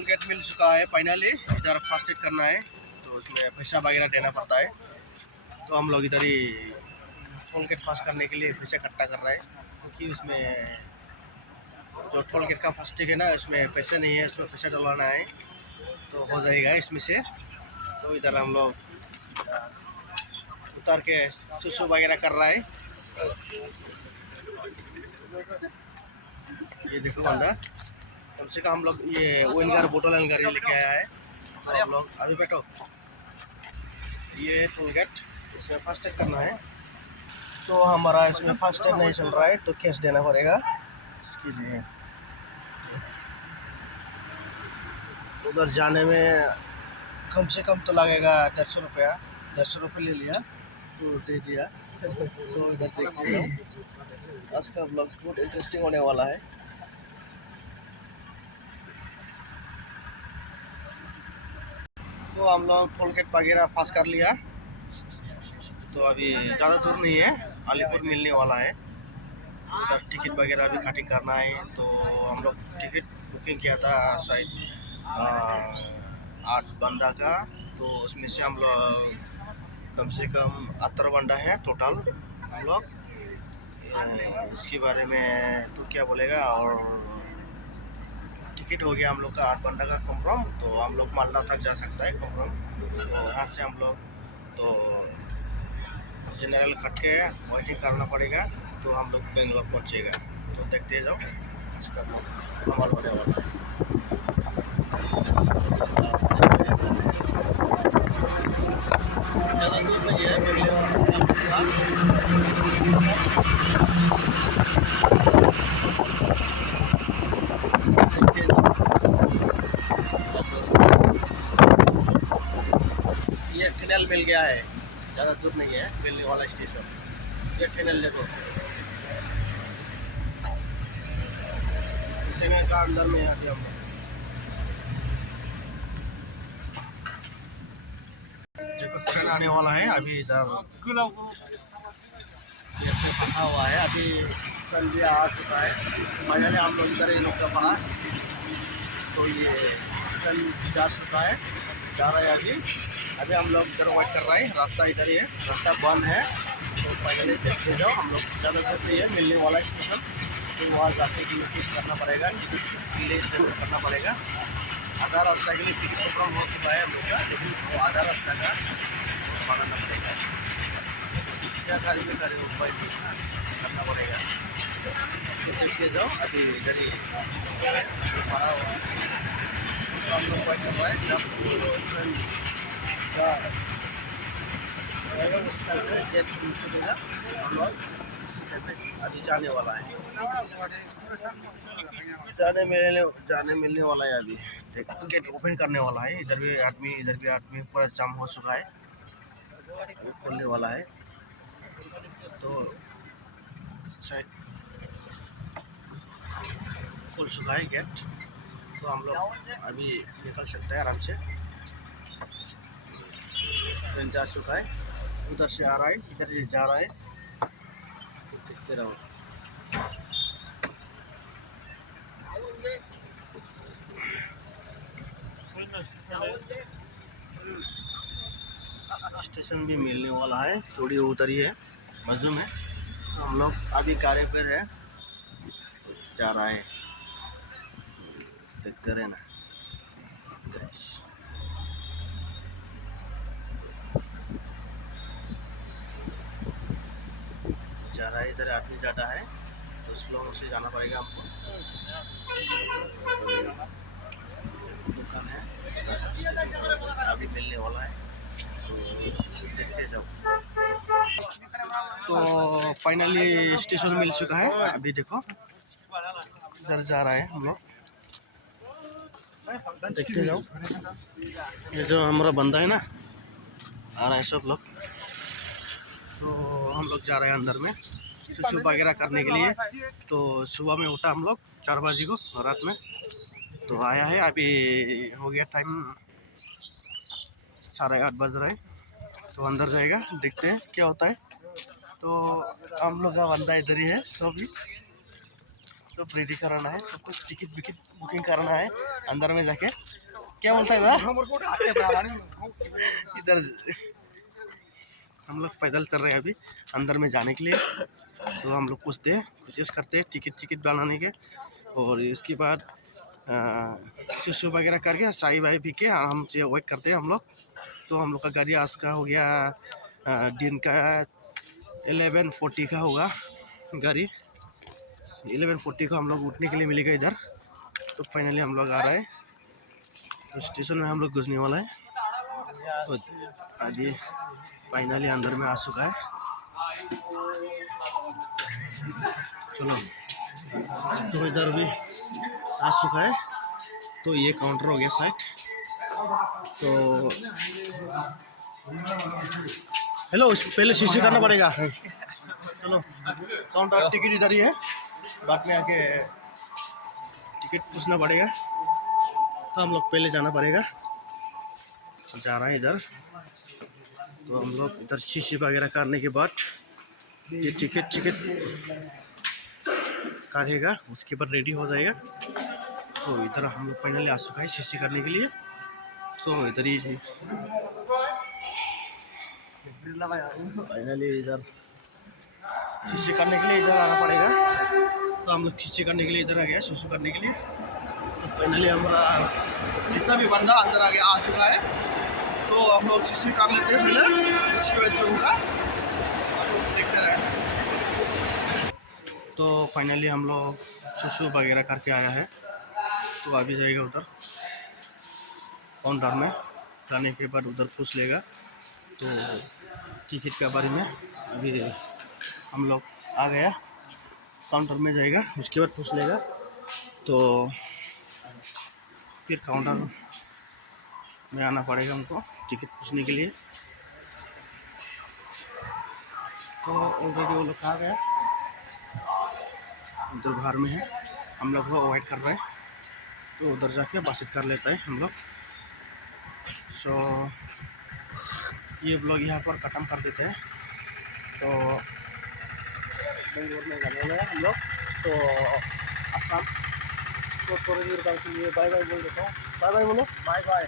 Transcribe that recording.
Toll gate मिल चुका है finally. इधर फास्ट एड करना है तो उसमें पैसा वगैरह देना पड़ता है। तो हम लोग इधर ही टोल गेट पास करने के लिए पैसा इकट्ठा कर रहा है, क्योंकि उसमें जो टोल गेट का फास्ट एड है ना, उसमें पैसा नहीं है, उसमें पैसा डलवाना है तो हो जाएगा इसमें से। तो इधर हम लोग उतार के सुसु वगैरह कर रहा है। ये देखो बंदा कम से कम हम लोग ये विंगर बोतल गाड़ी लेके आया है। तो हम लोग अभी बैठो, ये टोल गेट इसमें फास्ट एड करना है। तो हमारा इसमें फास्ट एड नहीं चल रहा है तो कैश देना पड़ेगा इसके लिए। उधर जाने में कम से कम तो लगेगा 150 रुपया। 150 रुपये ले लिया तो दे दिया। तो इधर देखते हो, आज का ब्लॉग बहुत इंटरेस्टिंग होने वाला है। तो हम लोग टोल गेट वगैरह पास कर लिया, तो अभी ज़्यादा दूर नहीं है, अलीपुर मिलने वाला है। उधर टिकट वगैरह भी कटिंग करना है। तो हम लोग टिकट बुकिंग किया था शायद 8 बंदा का। तो उसमें से हम लोग कम से कम 18 बंदा है टोटल हम लोग। इसके बारे में तो क्या बोलेगा। और टिकट हो गया हम लोग का 8 बंदा का कंफर्म। तो हम लोग मालदा तक जा सकता है कंफर्म। तो यहाँ से हम लोग तो जनरल कट के वेटिंग करना पड़ेगा, तो हम लोग बेंगलोर पहुँचेगा। तो देखते जाओ इसका हमारा होने वाला है। ज़्यादा दूर नहीं है, ये टनल मिल गया है, ज़्यादा दूर नहीं है मिलने वाला स्टेशन। ये टनल देखो, टनल का अंदर में आ गया हम लोग। देखो ट्रेन आने वाला है अभी। इधर फंसा हुआ है, अभी ट्रेन भी आ चुका है। फाइनली हम लोग इधर ही रुका पड़ा। तो ये ट्रेन जा चुका है, जा रहा है अभी हम लोग इधर वेट कर रहे हैं। रास्ता इधर ही है, रास्ता बंद है। तो फाइनली देखते जाओ, हम लोग ज़्यादा दूर नहीं है मिलने वाला स्टेशन। तो वहाँ जाके के लिए टिकट करना पड़ेगा, इसके लिए करना पड़ेगा। आधा रास्ता के लिए टिकट प्रोग्राम हो चुका है हम लोग का, लेकिन वो आधा रास्ता का बनाना पड़ेगा। इसका गाड़ी में सारे रुपये करना पड़ेगा। तो देखते जाओ, अभी इधर ही पड़ा हुआ है। तो हम लोग बैठ हुआ है जब ट्रेन का उसका गेट खुलेगा, हम लोग अभी जाने वाला है। जाने मिलने वाला है अभी। देखो गेट ओपन करने वाला है। इधर भी आदमी पूरा जाम हो चुका है, खोलने वाला है। तो शायद खुल चुका है गेट, तो हम लोग अभी निकल सकते हैं आराम से। ट्रेन जा चुका है, उधर से आ रहा है, इधर से जा रहा है। तो देखते रहो। स्टेशन भी मिलने वाला है, थोड़ी उधर ही है, बाजू में। तो हम लोग अभी गाड़ी पर है, जा रहा है, देखते रहना। जा रहा है, इधर आदमी ज़्यादा है तो स्लो से जाना पड़ेगा हमको। दुकान है अभी मिलने वाला है, तो देखते जाओ। तो फाइनली स्टेशन मिल चुका है। अभी देखो इधर जा रहा है हम लोग, देखते जाओ। ये जो हमारा बंदा है ना, आ रहा है सब लोग। तो हम लोग जा रहे हैं अंदर में सुसु वगैरह करने के लिए। तो सुबह में उठा हम लोग 4 बजे को रात में, तो आया है। अभी हो गया टाइम 8:30 बज रहा है। तो अंदर जाएगा, देखते हैं क्या होता है। तो हम लोग का बंदा इधर ही है, सब सब रेडी कराना है, सब कुछ टिकट विकेट बुकिंग करना है अंदर में जाके। क्या बोलता है इधर? इधर हम लोग पैदल चल रहे हैं अभी अंदर में जाने के लिए। तो हम लोग पूछते हैं, कोशिश करते हैं टिकट बनाने के, और इसके बाद सुसु वगैरह करके चाय वाय पी के आराम से वेट करते हैं हम लोग। तो हम लोग का गाड़ी आज का हो गया दिन का 11:40 का होगा गाड़ी। 11:40 को हम लोग उठने के लिए मिलेगा इधर। तो फाइनली हम लोग आ रहे हैं, तो स्टेशन में हम लोग घुसने वाला है। तो अभी फाइनली अंदर में आ चुका है। चलो, तो इधर भी आ चुका है। तो ये काउंटर हो गया साइड। तो हेलो, पहले सीसी करना पड़ेगा। चलो, काउंटर टिकट इधर ही है, बाद में आके टिकट पूछना पड़ेगा। तो हम लोग पहले जाना पड़ेगा, जा रहे हैं इधर। तो हम लोग इधर सीसी वगैरह करने के बाद ये टिकट काटेगा, उसके बाद रेडी हो जाएगा। तो इधर हम लोग फाइनली आ चुका है सीसी करने के लिए। तो इधर ही फाइनली इधर सीसी करने के लिए इधर आना पड़ेगा। तो हम लोग सीसी करने के लिए इधर आ गया, सुसु करने के लिए। तो फाइनली हमारा जितना भी बंदा अंदर आ चुका है। तो हम लोग सीसी कर लेते हैं पहले, उसके बाद जो होगा देखते रहें। तो फाइनली हम लोग सुसु वगैरह करके आया है। तो अभी जाएगा उधर काउंटर में, जाने के बाद उधर पूछ लेगा तो टिकट के बारे में। अभी हम लोग आ गया, काउंटर में जाएगा, उसके बाद पूछ लेगा। तो फिर काउंटर में आना पड़ेगा हमको टिकट पूछने के लिए। तो ऑलरेडी वो लोग आ गया, उधर बाहर में है, हम लोग वो वेट कर रहे हैं। तो उधर जाके बातचीत कर लेते हैं हम लोग। सो ये ब्लॉग यहाँ पर ख़त्म कर देते हैं। तो बेंगलोर में जाने वाले हैं हम लोग। तो आसाम तो थोड़ी देर के लिए बाय बाय बोल देता हूँ। बाय बाय बोलो। Bye bye.